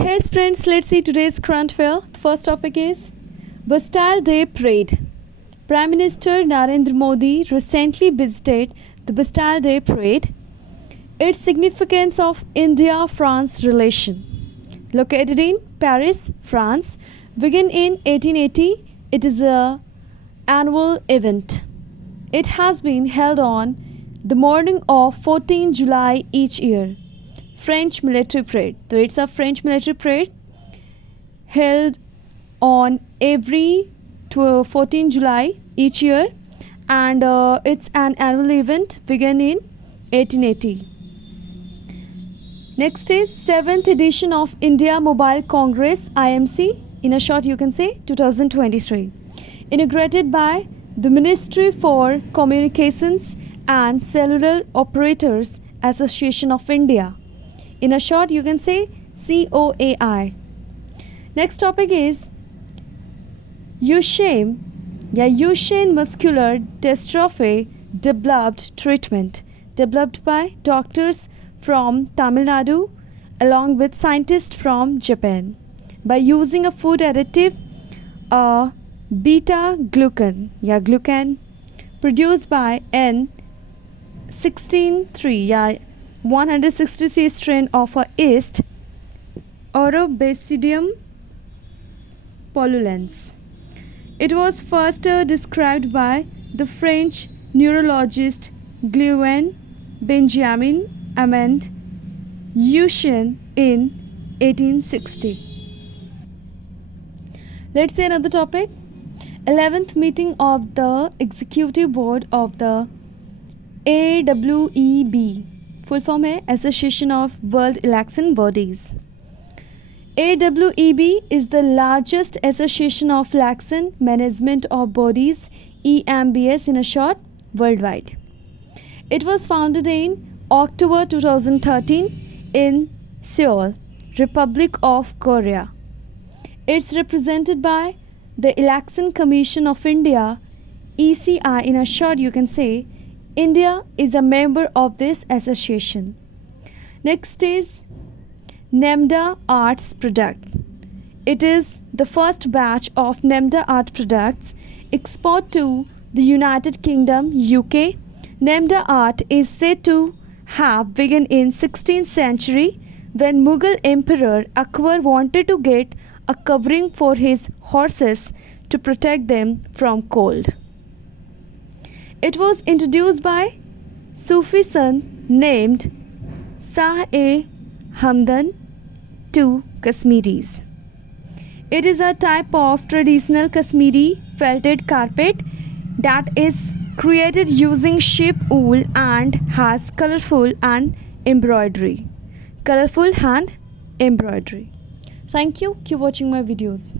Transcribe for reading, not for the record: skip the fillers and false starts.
Hey friends, let's see today's current affair. The first topic is Bastille Day Parade. Prime Minister Narendra Modi recently visited the Bastille Day Parade. Its significance of India-France relation. Located in Paris, France, began in 1880, it is an annual event. It has been held on the morning of 14 July each year. French military parade. So it's a French military parade held on every 14 July each year, and it's an annual event began in 1880. Next is 7th edition of India Mobile Congress IMC, in a short you can say 2023, inaugurated by the Ministry for Communications and Cellular Operators Association of India. In a short you can say COAI. Next topic is Duchenne muscular dystrophy developed treatment, developed by doctors from Tamil Nadu along with scientists from Japan by using a food additive, beta glucan produced by N163 strain of a yeast, Orobasidium polulans. It was first described by the French neurologist Guillaume Benjamin Amand Duchenne in 1860. Let's say another topic. 11th meeting of the Executive Board of the AWEB, full form है Association of World Election Bodies. AWEB is the largest association of election management of bodies, EMBS in a short, worldwide. It was founded in October 2013 in Seoul, Republic of Korea. It's represented by the Election Commission of India, ECI in a short you can say. India is a member of this association. Next is NEMDA Arts Product. It is the first batch of NEMDA art products export to the United Kingdom, UK. NEMDA art is said to have begun in 16th century when Mughal Emperor Akbar wanted to get a covering for his horses to protect them from cold. It was introduced by Sufi son named Sahib Hamdan to Kashmiris. It is a type of traditional Kashmiri felted carpet that is created using sheep wool and has colorful hand embroidery. Thank you. Keep watching my videos.